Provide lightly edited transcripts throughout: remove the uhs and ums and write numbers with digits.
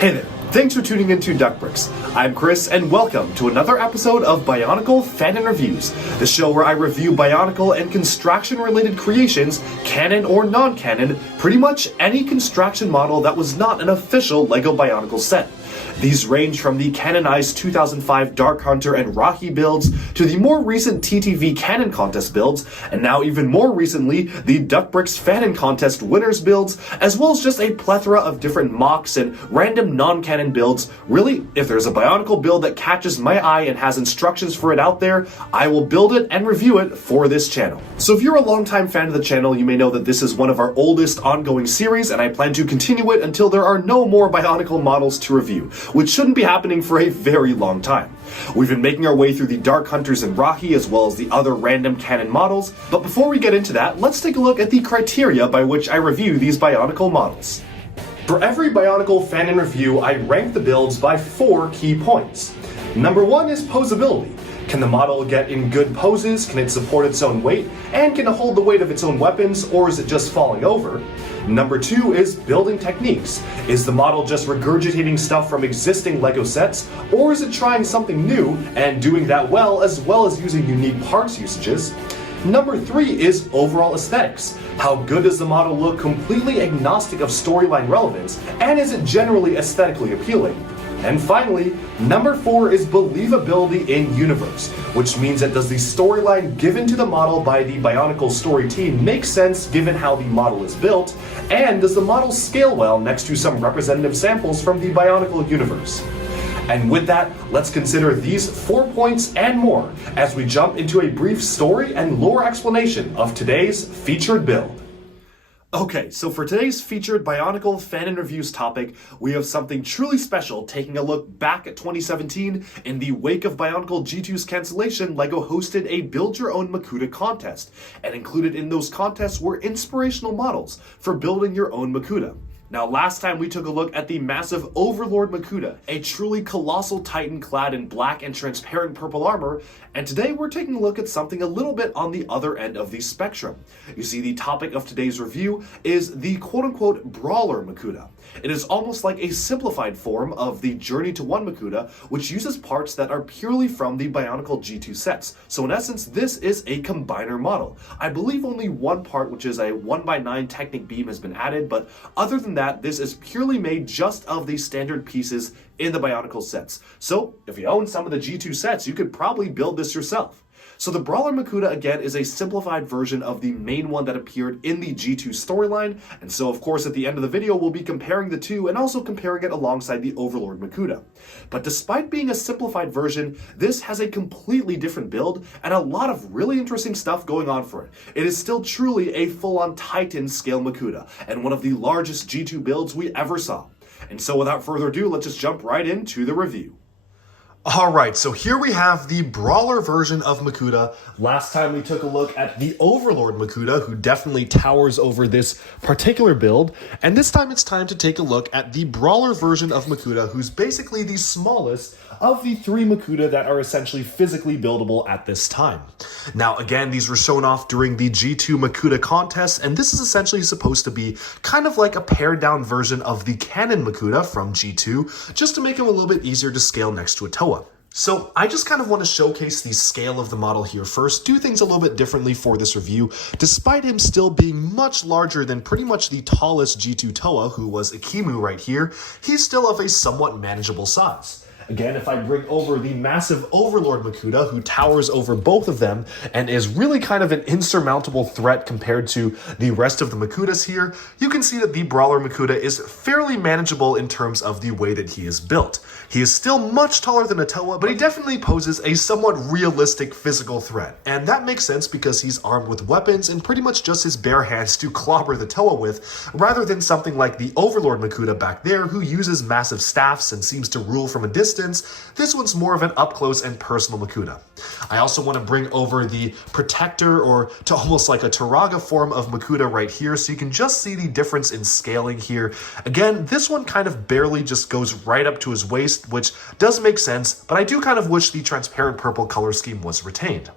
Hey there, thanks for tuning into Duckbricks. I'm Chris, and welcome to another episode of Bionicle Fanon Reviews, the show where I review Bionicle and construction-related creations, canon or non-canon, pretty much any construction model that was not an official LEGO Bionicle set. These range from the canonized 2005 Dark Hunter and Rocky builds to the more recent TTV Canon Contest builds, and now even more recently, the Duckbricks Fanon Contest winners builds, as well as just a plethora of different mocks and random non-canon builds. Really, if there's a Bionicle build that catches my eye and has instructions for it out there, I will build it and review it for this channel. So if you're a longtime fan of the channel, you may know that this is one of our oldest ongoing series, and I plan to continue it until there are no more Bionicle models to review, which shouldn't be happening for a very long time. We've been making our way through the Dark Hunters and Rocky as well as the other random canon models, but before we get into that, let's take a look at the criteria by which I review these Bionicle models. For every Bionicle Fanon review, I rank the builds by 4 key points. Number 1 is Poseability. Can the model get in good poses? Can it support its own weight? And can it hold the weight of its own weapons, or is it just falling over? Number 2 is building techniques. Is the model just regurgitating stuff from existing LEGO sets, or is it trying something new and doing that well as using unique parts usages? Number 3 is overall aesthetics. How good does the model look completely agnostic of storyline relevance, and is it generally aesthetically appealing? And finally, number 4 is believability in universe, which means that does the storyline given to the model by the Bionicle story team make sense given how the model is built, and does the model scale well next to some representative samples from the Bionicle universe? And with that, let's consider these 4 points and more as we jump into a brief story and lore explanation of today's featured build. Okay, so for today's featured Bionicle Fanon Reviews topic, we have something truly special, taking a look back at 2017. In the wake of Bionicle G2's cancellation, LEGO hosted a build-your-own Makuta contest, and included in those contests were inspirational models for building your own Makuta. Now, last time we took a look at the massive Overlord Makuta, a truly colossal titan clad in black and transparent purple armor, and today we're taking a look at something a little bit on the other end of the spectrum. You see, the topic of today's review is the quote-unquote Brawler Makuta. It is almost like a simplified form of the Journey to One Makuta, which uses parts that are purely from the Bionicle G2 sets. So in essence, this is a combiner model. I believe only one part, which is a 1x9 Technic beam, has been added, but other than that, this is purely made just of the standard pieces in the Bionicle sets. So if you own some of the G2 sets, you could probably build this yourself. So the Brawler Makuta, again, is a simplified version of the main one that appeared in the G2 storyline, and so of course at the end of the video we'll be comparing the two and also comparing it alongside the Overlord Makuta. But despite being a simplified version, this has a completely different build and a lot of really interesting stuff going on for it. It is still truly a full-on Titan scale Makuta, and one of the largest G2 builds we ever saw. And so without further ado, let's just jump right into the review. Alright, so here we have the Brawler version of Makuta. Last time we took a look at the Overlord Makuta, who definitely towers over this particular build. And this time it's time to take a look at the Brawler version of Makuta, who's basically the smallest of the 3 Makuta that are essentially physically buildable at this time. Now again, these were shown off during the G2 Makuta contest, and this is essentially supposed to be kind of like a pared down version of the Canon Makuta from G2, just to make him a little bit easier to scale next to a Toa. So I just kind of want to showcase the scale of the model here first, do things a little bit differently for this review. Despite him still being much larger than pretty much the tallest G2 Toa, who was Ikimu right here, he's still of a somewhat manageable size. Again, if I bring over the massive Overlord Makuta, who towers over both of them and is really kind of an insurmountable threat compared to the rest of the Makutas here, you can see that the Brawler Makuta is fairly manageable in terms of the way that he is built. He is still much taller than a Toa, but he definitely poses a somewhat realistic physical threat. And that makes sense because he's armed with weapons and pretty much just his bare hands to clobber the Toa with, rather than something like the Overlord Makuta back there, who uses massive staffs and seems to rule from a distance. This one's more of an up-close and personal Makuta. I also want to bring over the Protector, or to almost like a Turaga form of Makuta right here, so you can just see the difference in scaling here. Again, this one kind of barely just goes right up to his waist, which does make sense, but I do kind of wish the transparent purple color scheme was retained.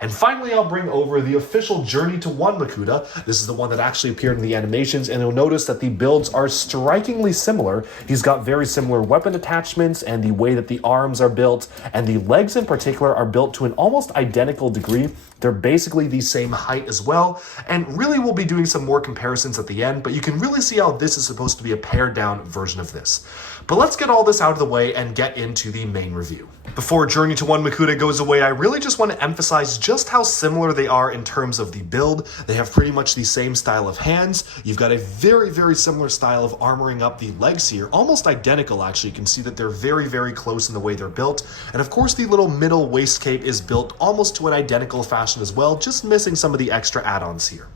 And finally, I'll bring over the official Journey to 1 Makuta. This is the one that actually appeared in the animations, and you'll notice that the builds are strikingly similar. He's got very similar weapon attachments, and the way that the arms are built, and the legs in particular are built to an almost identical degree. They're basically the same height as well, and really we'll be doing some more comparisons at the end, but you can really see how this is supposed to be a pared down version of this. But let's get all this out of the way and get into the main review. Before Journey to 1 Makuta goes away, I really just want to emphasize just how similar they are in terms of the build. They have pretty much the same style of hands. You've got a very, very similar style of armoring up the legs here. Almost identical, actually. You can see that they're very, very close in the way they're built. And of course, the little middle waist cape is built almost to an identical fashion as well, just missing some of the extra add-ons here.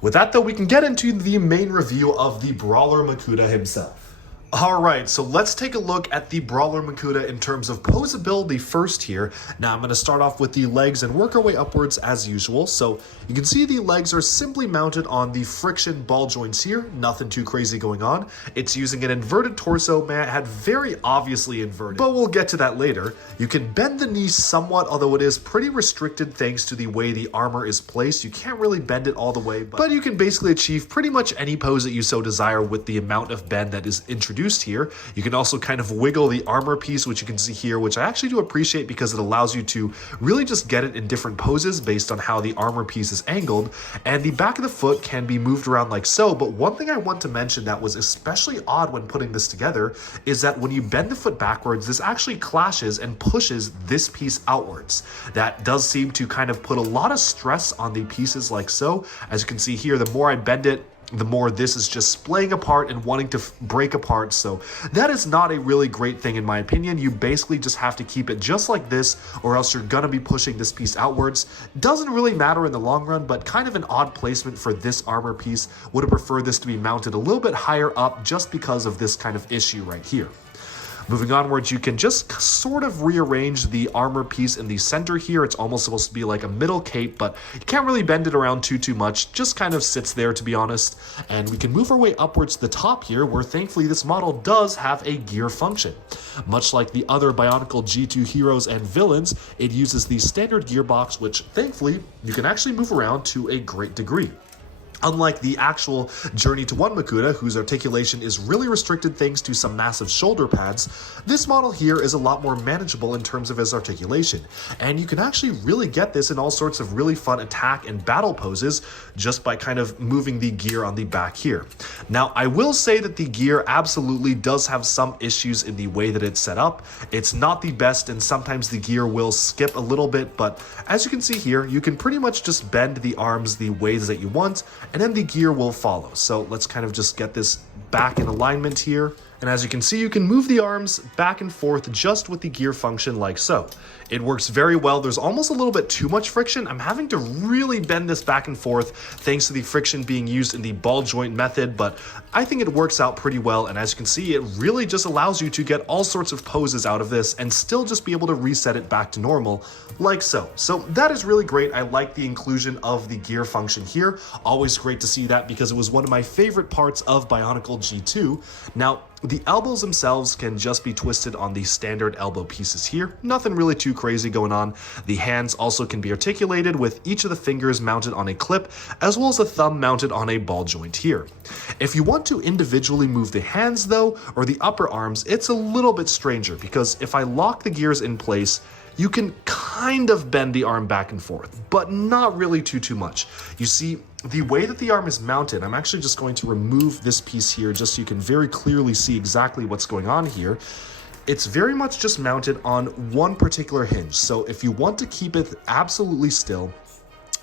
With that, though, we can get into the main review of the Brawler Makuta himself. Alright, so let's take a look at the Brawler Makuta in terms of poseability first here. Now I'm going to start off with the legs and work our way upwards as usual. So you can see the legs are simply mounted on the friction ball joints here. Nothing too crazy going on. It's using an inverted torso, very obviously inverted, but we'll get to that later. You can bend the knee somewhat, although it is pretty restricted thanks to the way the armor is placed. You can't really bend it all the way, but you can basically achieve pretty much any pose that you so desire with the amount of bend that is introduced here. You can also kind of wiggle the armor piece, which you can see here, which I actually do appreciate because it allows you to really just get it in different poses based on how the armor piece is angled. And the back of the foot can be moved around like so. But one thing I want to mention that was especially odd when putting this together is that when you bend the foot backwards, this actually clashes and pushes this piece outwards. That does seem to kind of put a lot of stress on the pieces like so. As you can see here, the more I bend it, the more this is just splaying apart and wanting to break apart. So that is not a really great thing in my opinion. You basically just have to keep it just like this, or else you're gonna be pushing this piece outwards. Doesn't really matter in the long run, but kind of an odd placement for this armor piece. Would have preferred this to be mounted a little bit higher up just because of this kind of issue right here. Moving onwards, you can just sort of rearrange the armor piece in the center here. It's almost supposed to be like a middle cape, but you can't really bend it around too much. Just kind of sits there, to be honest. And we can move our way upwards to the top here, where thankfully this model does have a gear function. Much like the other Bionicle G2 heroes and villains, it uses the standard gearbox, which thankfully you can actually move around to a great degree. Unlike the actual Journey to 1 Makuta, whose articulation is really restricted thanks to some massive shoulder pads, this model here is a lot more manageable in terms of his articulation. And you can actually really get this in all sorts of really fun attack and battle poses just by kind of moving the gear on the back here. Now, I will say that the gear absolutely does have some issues in the way that it's set up. It's not the best, and sometimes the gear will skip a little bit, but as you can see here, you can pretty much just bend the arms the ways that you want, and then the gear will follow. So let's kind of just get this back in alignment here. And as you can see, you can move the arms back and forth just with the gear function like so. It works very well. There's almost a little bit too much friction. I'm having to really bend this back and forth thanks to the friction being used in the ball joint method, but I think it works out pretty well. And as you can see, it really just allows you to get all sorts of poses out of this and still just be able to reset it back to normal like so. So that is really great. I like the inclusion of the gear function here. Always great to see that because it was one of my favorite parts of Bionicle G2. Now, the elbows themselves can just be twisted on the standard elbow pieces here. Nothing really too crazy going on. The hands also can be articulated with each of the fingers mounted on a clip, as well as a thumb mounted on a ball joint here. If you want to individually move the hands though, or the upper arms, it's a little bit stranger because if I lock the gears in place, you can kind of bend the arm back and forth, but not really too much. You see, the way that the arm is mounted, I'm actually just going to remove this piece here just so you can very clearly see exactly what's going on here. It's very much just mounted on one particular hinge. So if you want to keep it absolutely still,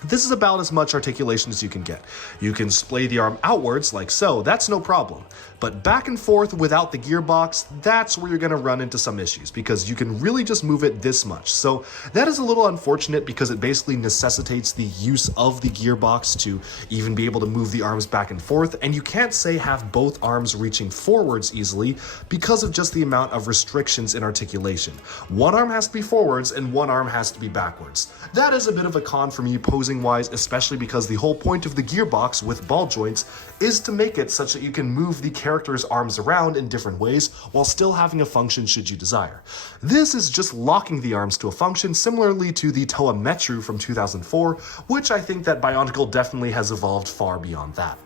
this is about as much articulation as you can get. You can splay the arm outwards like so, that's no problem. But back and forth without the gearbox, that's where you're gonna run into some issues because you can really just move it this much. So that is a little unfortunate because it basically necessitates the use of the gearbox to even be able to move the arms back and forth. And you can't say have both arms reaching forwards easily because of just the amount of restrictions in articulation. One arm has to be forwards and one arm has to be backwards. That is a bit of a con for me posing posing-wise, especially because the whole point of the gearbox with ball joints is to make it such that you can move the character's arms around in different ways while still having a function should you desire. This is just locking the arms to a function similarly to the Toa Metru from 2004, which I think that Bionicle definitely has evolved far beyond that.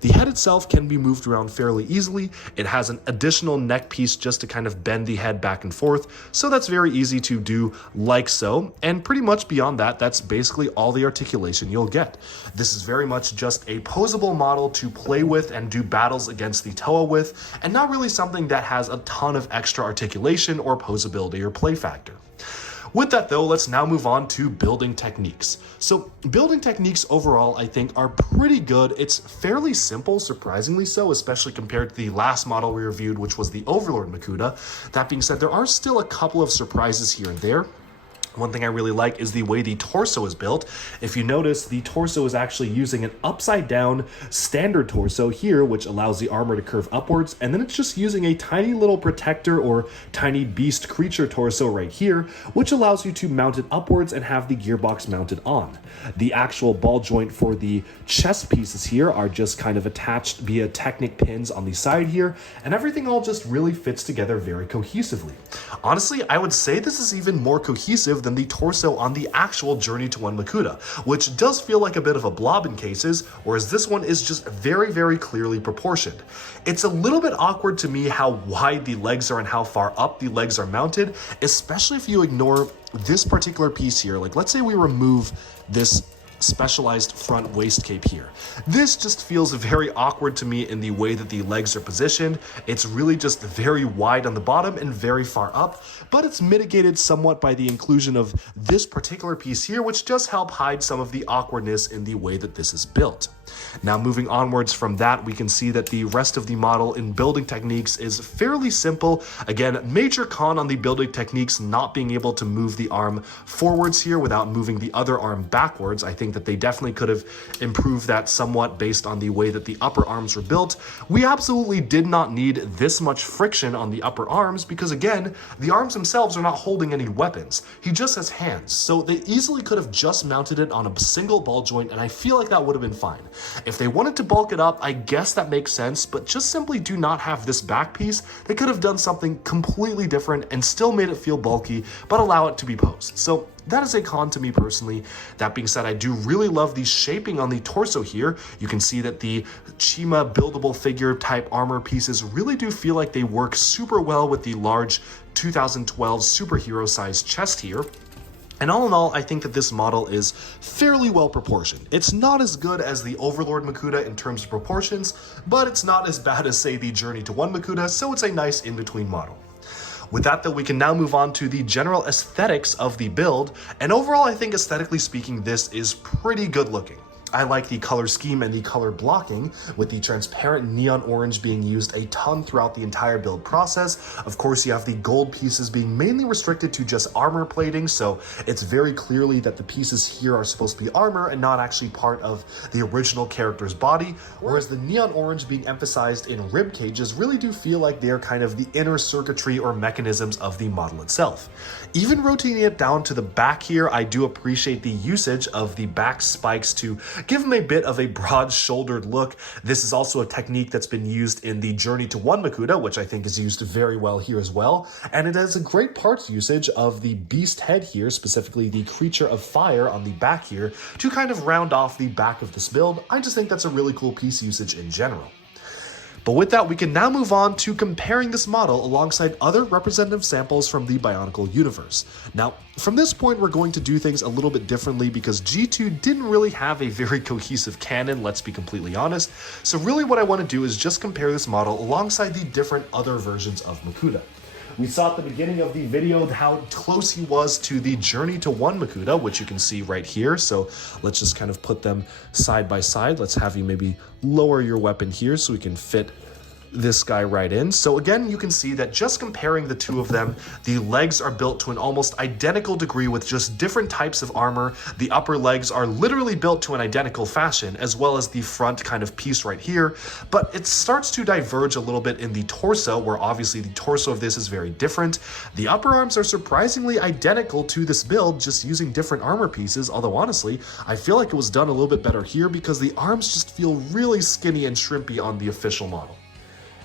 The head itself can be moved around fairly easily. It has an additional neck piece just to kind of bend the head back and forth, so that's very easy to do like so, and pretty much beyond that, that's basically all the articulation you'll get. This is very much just a posable model to play with and do battles against the Toa with, and not really something that has a ton of extra articulation or posability or play factor. With that though, let's now move on to building techniques. So building techniques overall, I think, are pretty good. It's fairly simple, surprisingly so, especially compared to the last model we reviewed, which was the Overlord Makuta. That being said, there are still a couple of surprises here and there. One thing I really like is the way the torso is built. If you notice, the torso is actually using an upside down standard torso here, which allows the armor to curve upwards, and then it's just using a tiny little protector or tiny beast creature torso right here, which allows you to mount it upwards and have the gearbox mounted on. The actual ball joint for the chest pieces here are just kind of attached via Technic pins on the side here, and everything all just really fits together very cohesively. Honestly, I would say this is even more cohesive than the torso on the actual Journey to One Makuta, which does feel like a bit of a blob in cases, whereas this one is just very, very clearly proportioned. It's a little bit awkward to me how wide the legs are and how far up the legs are mounted, especially if you ignore this particular piece here. Like, let's say we remove this specialized front waist cape here. This just feels very awkward to me in the way that the legs are positioned. It's really just very wide on the bottom and very far up, but it's mitigated somewhat by the inclusion of this particular piece here, which does help hide some of the awkwardness in the way that this is built. Now, moving onwards from that, we can see that the rest of the model in building techniques is fairly simple. Again, major con on the building techniques not being able to move the arm forwards here without moving the other arm backwards. I think that they definitely could have improved that somewhat based on the way that the upper arms were built. We absolutely did not need this much friction on the upper arms because, again, the arms themselves are not holding any weapons. He just has hands, so they easily could have just mounted it on a single ball joint, and I feel like that would have been fine. If they wanted to bulk it up, I guess that makes sense, but just simply do not have this back piece. They could have done something completely different and still made it feel bulky, but allow it to be posed. So that is a con to me personally. That being said, I do really love the shaping on the torso here. You can see that the Chima buildable figure type armor pieces really do feel like they work super well with the large 2012 superhero sized chest here. And all in all, I think that this model is fairly well proportioned. It's not as good as the Overlord Makuta in terms of proportions, but it's not as bad as, say, the Journey to One Makuta, so it's a nice in-between model. With that though, we can now move on to the general aesthetics of the build, and overall I think aesthetically speaking this is pretty good looking. I like the color scheme and the color blocking, with the transparent neon orange being used a ton throughout the entire build process. Of course, you have the gold pieces being mainly restricted to just armor plating, so it's very clearly that the pieces here are supposed to be armor and not actually part of the original character's body, whereas the neon orange being emphasized in rib cages really do feel like they are kind of the inner circuitry or mechanisms of the model itself. Even rotating it down to the back here, I do appreciate the usage of the back spikes to give him a bit of a broad-shouldered look. This is also a technique that's been used in the Journey to One Makuta, which I think is used very well here as well. And it has a great parts usage of the beast head here, specifically the creature of fire on the back here, to kind of round off the back of this build. I just think that's a really cool piece usage in general. But with that, we can now move on to comparing this model alongside other representative samples from the Bionicle universe. Now, from this point, we're going to do things a little bit differently because G2 didn't really have a very cohesive canon, let's be completely honest. So really what I want to do is just compare this model alongside the different other versions of Makuta. We saw at the beginning of the video how close he was to the Journey to One Makuta, which you can see right here. So let's just kind of put them side by side. Let's have you maybe lower your weapon here so we can fit this guy right in. So again, you can see that just comparing the two of them, the legs are built to an almost identical degree with just different types of armor. The upper legs are literally built to an identical fashion, as well as the front kind of piece right here. But it starts to diverge a little bit in the torso, where obviously the torso of this is very different. The upper arms are surprisingly identical to this build, just using different armor pieces, although honestly, I feel like it was done a little bit better here because the arms just feel really skinny and shrimpy on the official model.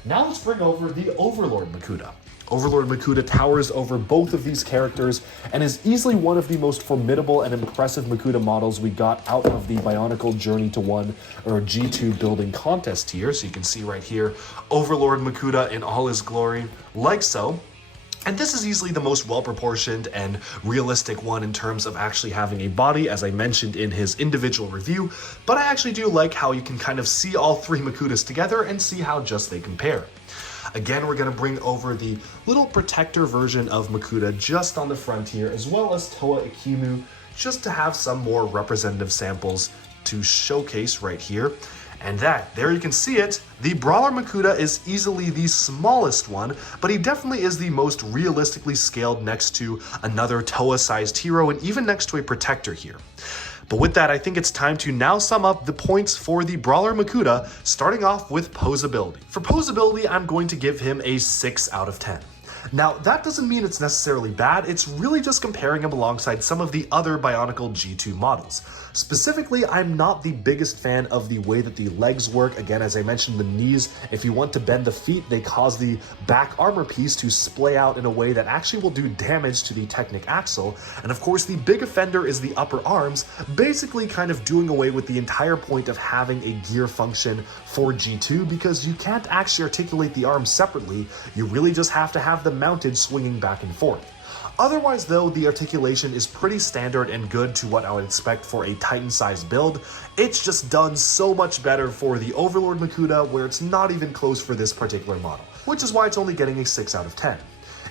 Now let's bring over the Overlord Makuta. Overlord Makuta towers over both of these characters and is easily one of the most formidable and impressive Makuta models we got out of the Bionicle Journey to 1 or G2 building contest here. So you can see right here, Overlord Makuta in all his glory, like so. And this is easily the most well-proportioned and realistic one in terms of actually having a body, as I mentioned in his individual review, but I actually do like how you can kind of see all three Makutas together and see how just they compare. Again, we're going to bring over the little protector version of Makuta just on the front here, as well as Toa Ikimu, just to have some more representative samples to showcase right here. And there you can see it, the Brawler Makuta is easily the smallest one, but he definitely is the most realistically scaled next to another Toa-sized hero and even next to a protector here. But with that, I think it's time to now sum up the points for the Brawler Makuta, starting off with Poseability. For Poseability, I'm going to give him a 6 out of 10. Now, that doesn't mean it's necessarily bad, it's really just comparing him alongside some of the other Bionicle G2 models. Specifically, I'm not the biggest fan of the way that the legs work. Again, as I mentioned, the knees, if you want to bend the feet, they cause the back armor piece to splay out in a way that actually will do damage to the Technic axle. And of course, the big offender is the upper arms, basically kind of doing away with the entire point of having a gear function for G2 because you can't actually articulate the arms separately. You really just have to have them mounted swinging back and forth. Otherwise though, the articulation is pretty standard and good to what I would expect for a Titan-sized build. It's just done so much better for the Overlord Makuta, where it's not even close for this particular model, which is why it's only getting a 6 out of 10.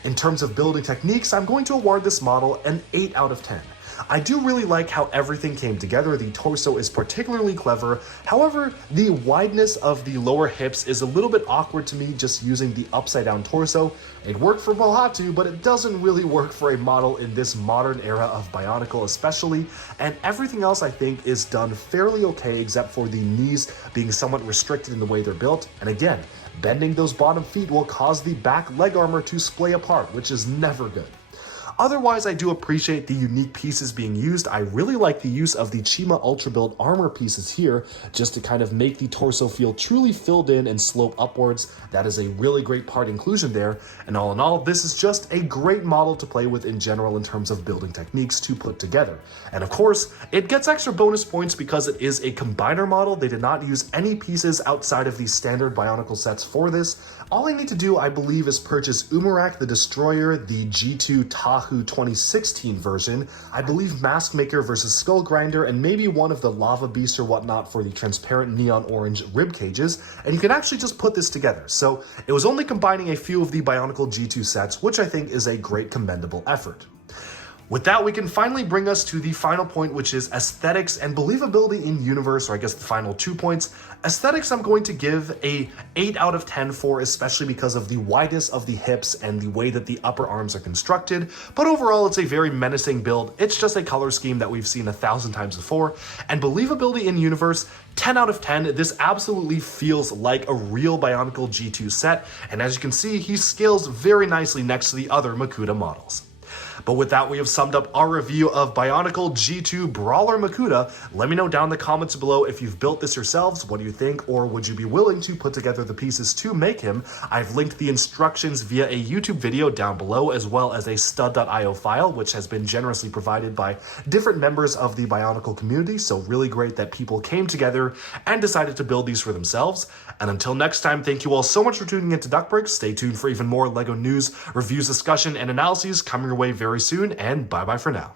In terms of building techniques, I'm going to award this model an 8 out of 10. I do really like how everything came together. The torso is particularly clever. However, the wideness of the lower hips is a little bit awkward to me just using the upside down torso. It worked for Mohatu, but it doesn't really work for a model in this modern era of Bionicle especially. And everything else I think is done fairly okay, except for the knees being somewhat restricted in the way they're built. And again, bending those bottom feet will cause the back leg armor to splay apart, which is never good. Otherwise, I do appreciate the unique pieces being used. I really like the use of the Chima Ultra Build armor pieces here, just to kind of make the torso feel truly filled in and slope upwards. That is a really great part inclusion there. And all in all, this is just a great model to play with in general in terms of building techniques to put together. And of course, it gets extra bonus points because it is a combiner model. They did not use any pieces outside of the standard Bionicle sets for this. All I need to do, I believe, is purchase Umarak the Destroyer, the G2 Tahu 2016 version, I believe Mask Maker versus Skull Grinder, and maybe one of the Lava Beasts or whatnot for the transparent neon orange rib cages, and you can actually just put this together. So it was only combining a few of the Bionicle G2 sets, which I think is a great commendable effort. With that, we can finally bring us to the final point, which is aesthetics and believability in universe, or I guess the final 2 points. Aesthetics, I'm going to give a 8 out of 10 for, especially because of the wideness of the hips and the way that the upper arms are constructed. But overall, it's a very menacing build. It's just a color scheme that we've seen 1,000 times before. And believability in universe, 10 out of 10. This absolutely feels like a real Bionicle G2 set. And as you can see, he scales very nicely next to the other Makuta models. But with that, we have summed up our review of Bionicle G2 Brawler Makuta. Let me know down in the comments below if you've built this yourselves, what do you think, or would you be willing to put together the pieces to make him? I've linked the instructions via a YouTube video down below, as well as a stud.io file, which has been generously provided by different members of the Bionicle community, so really great that people came together and decided to build these for themselves. And until next time, thank you all so much for tuning into Duckbricks. Stay tuned for even more LEGO news, reviews, discussion, and analyses coming your way very soon, and bye-bye for now.